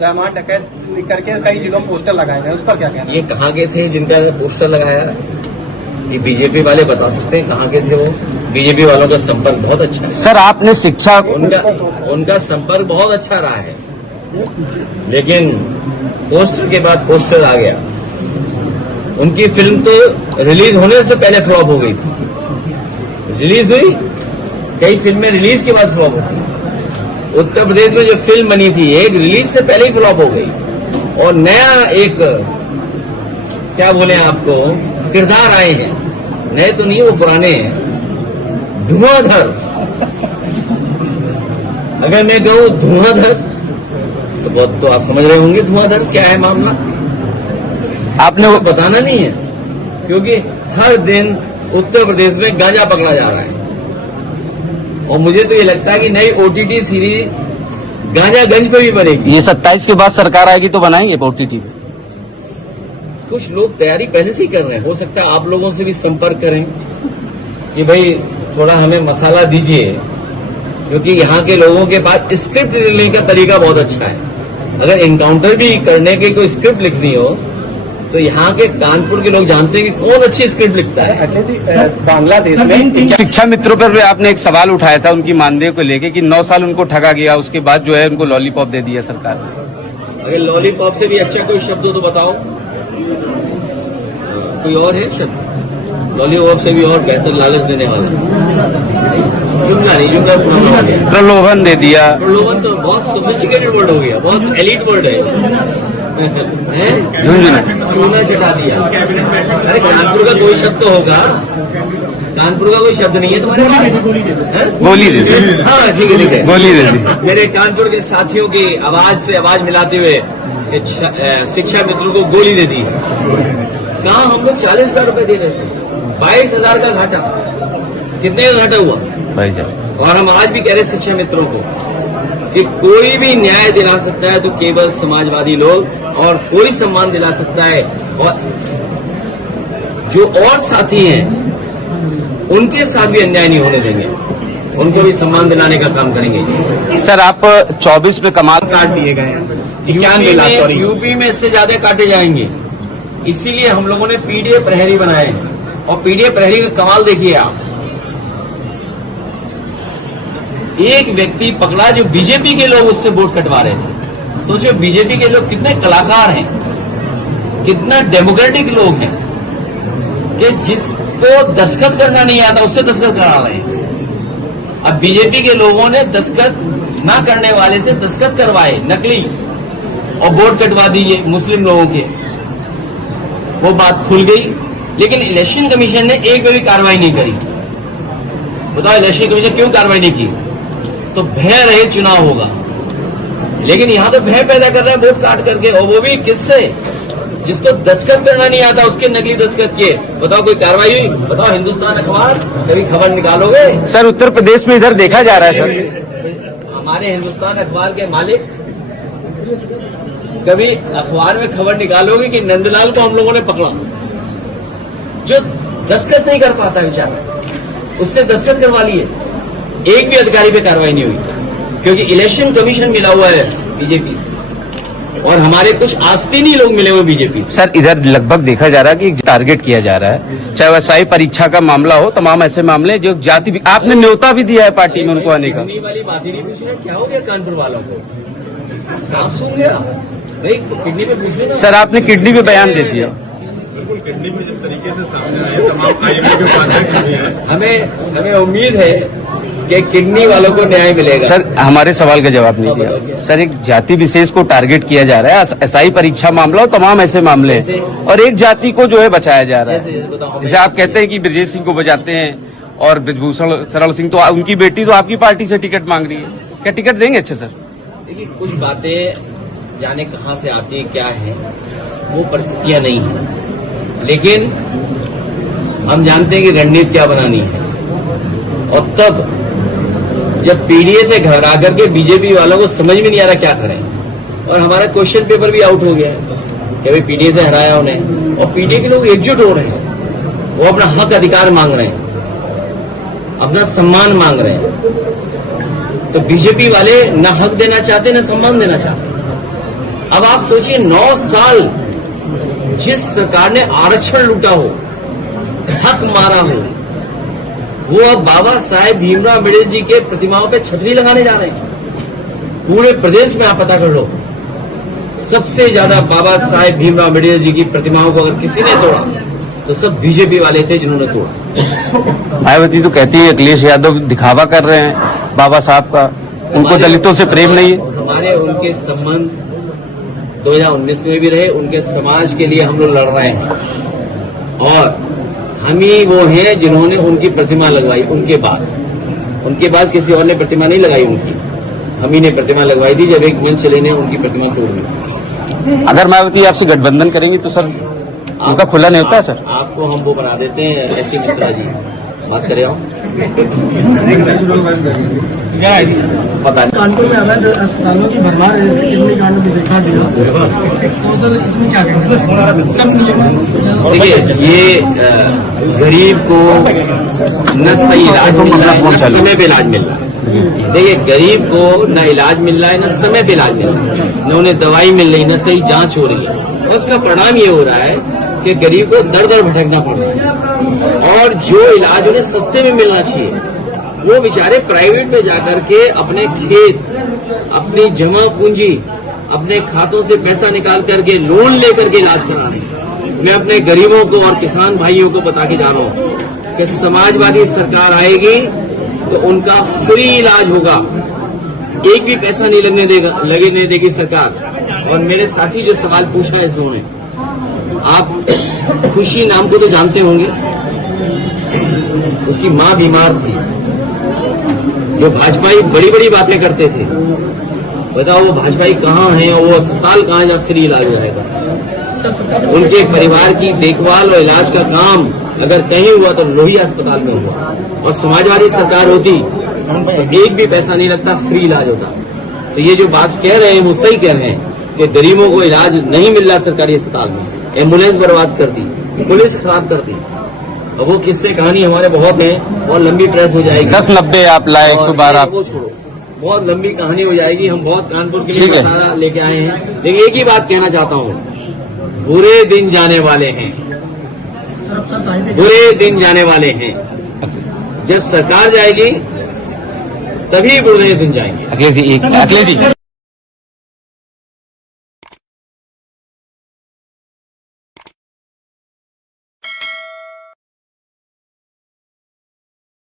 दामाद डकैत लिख करके कई जिलों में पोस्टर लगाए गए, उस पर क्या कहना है? ये कहाँ के थे जिनका पोस्टर लगाया? ये बीजेपी वाले बता सकते हैं कहाँ के थे वो। बीजेपी वालों का संपर्क बहुत अच्छा है सर। आपने शिक्षा उनका संपर्क बहुत अच्छा रहा है, लेकिन पोस्टर के बाद पोस्टर आ गया। उनकी फिल्म तो रिलीज होने से पहले फ्लॉप हो गई थी। रिलीज हुई, कई फिल्में रिलीज के बाद फ्लॉप होती। उत्तर प्रदेश में जो फिल्म बनी थी एक रिलीज से पहले ही फ्लॉप हो गई, और नया एक क्या बोले आपको किरदार आए हैं, नए तो नहीं वो पुराने हैं, धुआंधर। अगर मैं कहूं धुआंधर तो बहुत तो आप समझ रहे होंगे धुआंधर क्या है मामला। आपने वो बताना नहीं है, क्योंकि हर दिन उत्तर प्रदेश में गांजा पकड़ा जा रहा है, और मुझे तो ये लगता है कि नई ओटीटी सीरीज गांजागंज पे भी बनेगी। ये 27 के बाद सरकार आएगी तो बनाएंगे ओटीटी पे। कुछ लोग तैयारी पहले से ही कर रहे हैं, हो सकता है आप लोगों से भी संपर्क करें कि भाई थोड़ा हमें मसाला दीजिए, क्योंकि यहाँ के लोगों के पास स्क्रिप्ट लिखने का तरीका बहुत अच्छा है। अगर इनकाउंटर भी करने की कोई स्क्रिप्ट लिखनी हो तो यहाँ के कानपुर के लोग जानते हैं कि कौन अच्छी स्क्रिप्ट लिखता है। अखिलेश जी, बांग्लादेश में शिक्षा मित्रों पर भी आपने एक सवाल उठाया था उनकी मानदेय को लेके कि 9 साल उनको ठगा गया, उसके बाद जो है उनको लॉलीपॉप दे दिया सरकार ने। अगर लॉलीपॉप से भी अच्छा कोई शब्द हो तो बताओ, कोई और है शब्द? लॉलीपॉप से भी और बेहतर लालच देने वाला जुमला नहीं, जुमला पुराना हो गया। प्रलोभन दे दिया। प्रलोभन तो बहुत सोफिस्टिकेटेड वर्ड हो गया, बहुत एलीट वर्ड है। चूना चटा दिया। अरे कानपुर का कोई शब्द तो होगा, कानपुर का कोई शब्द नहीं है तुम्हारे पास? गोली दे दी। हाँ ठीक है ठीक है, गोली दे दी। मेरे कानपुर के साथियों की आवाज से आवाज मिलाते हुए शिक्षा मित्रों को गोली दे दी। कहाँ हम लोग 40,000 रुपए दे रहे थे, 22,000 का घाटा। कितने का घाटा हुआ भाई साहब? और हम आज भी कह रहे शिक्षा मित्रों को कि कोई भी न्याय दिला सकता है तो केवल समाजवादी लोग, और कोई सम्मान दिला सकता है, और जो और साथी हैं उनके साथ भी अन्याय नहीं होने देंगे, उनको भी सम्मान दिलाने का काम करेंगे। सर आप 24 में कमाल काट दिए गए हैं, 91 लाख। यूपी में इससे ज्यादा काटे जाएंगे, इसीलिए हम लोगों ने पीडीएफ प्रहरी बनाए हैं। और पीडीएफ प्रहरी का कमाल देखिए आप, एक व्यक्ति पकड़ा जो बीजेपी के लोग उससे वोट कटवा रहे थे। सोचो बीजेपी के लोग कितने कलाकार हैं, कितना डेमोक्रेटिक लोग हैं कि जिसको दस्तखत करना नहीं आता उससे दस्तखत करा रहे हैं। अब बीजेपी के लोगों ने दस्तखत ना करने वाले से दस्तखत करवाए नकली, और वोट कटवा दिए मुस्लिम लोगों के। वो बात खुल गई, लेकिन इलेक्शन कमीशन ने एक भी कार्रवाई नहीं करी। बताओ इलेक्शन कमीशन क्यों कार्रवाई नहीं की? तो भय रहित चुनाव होगा, लेकिन यहां तो भय पैदा कर रहे हैं वोट काट करके, और वो भी किससे? जिसको दस्तखत करना नहीं आता उसके नकली दस्तखत किए। बताओ कोई कार्रवाई हुई? बताओ हिंदुस्तान अखबार कभी खबर निकालोगे? सर उत्तर प्रदेश में इधर देखा जा रहा है सर, हमारे हिंदुस्तान अखबार के मालिक कभी अखबार में खबर निकालोगे कि नंदलाल को हम लोगों ने पकड़ा, जो दस्तखत नहीं कर पाता बेचारा, उससे दस्तखत करवा लिए। एक भी अधिकारी पे कार्रवाई नहीं हुई, क्योंकि इलेक्शन कमीशन मिला हुआ है बीजेपी से, और हमारे कुछ आस्तीनी लोग मिले हुए बीजेपी से। सर इधर लगभग देखा जा रहा है कि टारगेट किया जा रहा है, चाहे वैसाई परीक्षा का मामला हो, तमाम ऐसे मामले जो जाति, आपने न्योता भी दिया है पार्टी में उनको आने का। किडनी वाली बात ही नहीं पूछ रहे, क्या हो गया कानपुर वालों को? सांप सूंघ गया भाई, किडनी पे पूछ लेना। सर आपने किडनी पे बयान दे दिया। बिल्कुल, किडनी में जिस तरीके से सामने आया तमाम आईएमए के उपाध्यक्ष हैं। हमें उम्मीद है कि किडनी वालों को न्याय मिलेगा। सर हमारे सवाल का जवाब नहीं दिया। सर एक जाति विशेष को टारगेट किया जा रहा है, एसआई परीक्षा मामला और तमाम ऐसे मामले, और एक जाति को जो है बचाया जा रहा है। जैसे आप कहते हैं कि ब्रजेश सिंह को बचाते हैं, और ब्रजभूषण शरण सिंह तो उनकी बेटी तो आपकी पार्टी से टिकट मांग रही है, क्या टिकट देंगे? अच्छे सर देखिए, कुछ बातें जाने कहां से आती है क्या है, वो परिस्थितियां नहीं है, लेकिन हम जानते हैं कि रणनीति क्या बनानी है। और तब जब पीडीए से घबरा करके बीजेपी वालों को समझ में नहीं आ रहा क्या करें, और हमारा क्वेश्चन पेपर भी आउट हो गया है कि भाई पीडीए से हराया उन्हें, और पीडीए के लोग एकजुट हो रहे हैं, वो अपना हक अधिकार मांग रहे हैं, अपना सम्मान मांग रहे हैं। तो बीजेपी वाले न हक देना चाहते न सम्मान देना चाहते, अब आप सोचिए 9 साल जिस सरकार ने आरक्षण लूटा हो, हक मारा हो, वो अब बाबा साहेब भीमराव अम्बेडकर जी के प्रतिमाओं पे छतरी लगाने जा रहे हैं। पूरे प्रदेश में आप पता कर लो, सबसे ज्यादा बाबा साहेब भीमराव अम्बेडकर जी की प्रतिमाओं को अगर किसी ने तोड़ा तो सब बीजेपी वाले थे जिन्होंने तोड़ा। मायावती तो कहती है अखिलेश यादव दिखावा कर रहे हैं बाबा साहब का, उनको दलितों से प्रेम नहीं है। हमारे उनके संबंध 2019 में भी रहे, उनके समाज के लिए हम लोग लड़ रहे हैं और हम ही वो हैं जिन्होंने उनकी प्रतिमा लगवाई। उनके बाद किसी और ने प्रतिमा नहीं लगाई उनकी, हम ही ने प्रतिमा लगवाई थी जब एक मंच लेने उनकी प्रतिमा तोड़ दी। अगर मायावती आपसे गठबंधन करेंगी तो सर उनका खुला नहीं होता है सर? आपको हम वो बना देते हैं एससी मिश्रा जी, बात करें आप। पता नहीं कानपुर में अवैध अस्पतालों की भरमार है, जैसे किडनी कांड में देखा गया, तो सर इसमें क्या कहेंगे? सब नियम देखिए, ये गरीब को न सही इलाज मिल रहा है, न समय पे इलाज मिल रहा है। देखिए, गरीब को न इलाज मिल रहा है, न समय पे इलाज मिल रहा है, न उन्हें दवाई मिल रही, न सही जांच हो रही है। और उसका परिणाम ये हो रहा है कि गरीब को दर दर भटकना पड़ रहा है और जो इलाज उन्हें सस्ते में मिलना चाहिए वो बेचारे प्राइवेट में जाकर के अपने खेत, अपनी जमा पूंजी, अपने खातों से पैसा निकाल करके लोन लेकर के इलाज करा रहे हैं। मैं अपने गरीबों को और किसान भाइयों को बता के जा रहा हूं कि समाजवादी सरकार आएगी तो उनका फ्री इलाज होगा, एक भी पैसा नहीं लगने देगी सरकार। और मेरे साथी जो सवाल पूछा है इसमें, आप खुशी नाम को तो जानते होंगे, उसकी मां बीमार थी, जो भाजपाई बड़ी बड़ी बातें करते थे, बताओ वो भाजपाई कहाँ हैं और वो अस्पताल कहाँ है जहाँ फ्री इलाज हो जाएगा। उनके परिवार की देखभाल और इलाज का काम अगर कहीं हुआ तो लोहिया अस्पताल में हुआ, और समाजवादी सरकार होती तो एक भी पैसा नहीं लगता, फ्री इलाज होता। तो ये जो बात कह रहे हैं वो सही कह रहे हैं कि गरीबों को इलाज नहीं मिल रहा सरकारी अस्पताल में। एम्बुलेंस बर्बाद कर दी, पुलिस खराब कर दी, और वो किस्से कहानी हमारे बहुत हैं और लंबी प्रेस हो जाएगी। 10-90 आप लाए, 112 वो छोड़ो, बहुत लंबी कहानी हो जाएगी। हम बहुत कानपुर के लिए सारा लेके आए हैं, लेकिन एक ही बात कहना चाहता हूँ, बुरे दिन जाने वाले हैं, बुरे दिन जाने वाले हैं। जब सरकार जाएगी तभी बुरे दिन जाएंगे। अखिलेश जी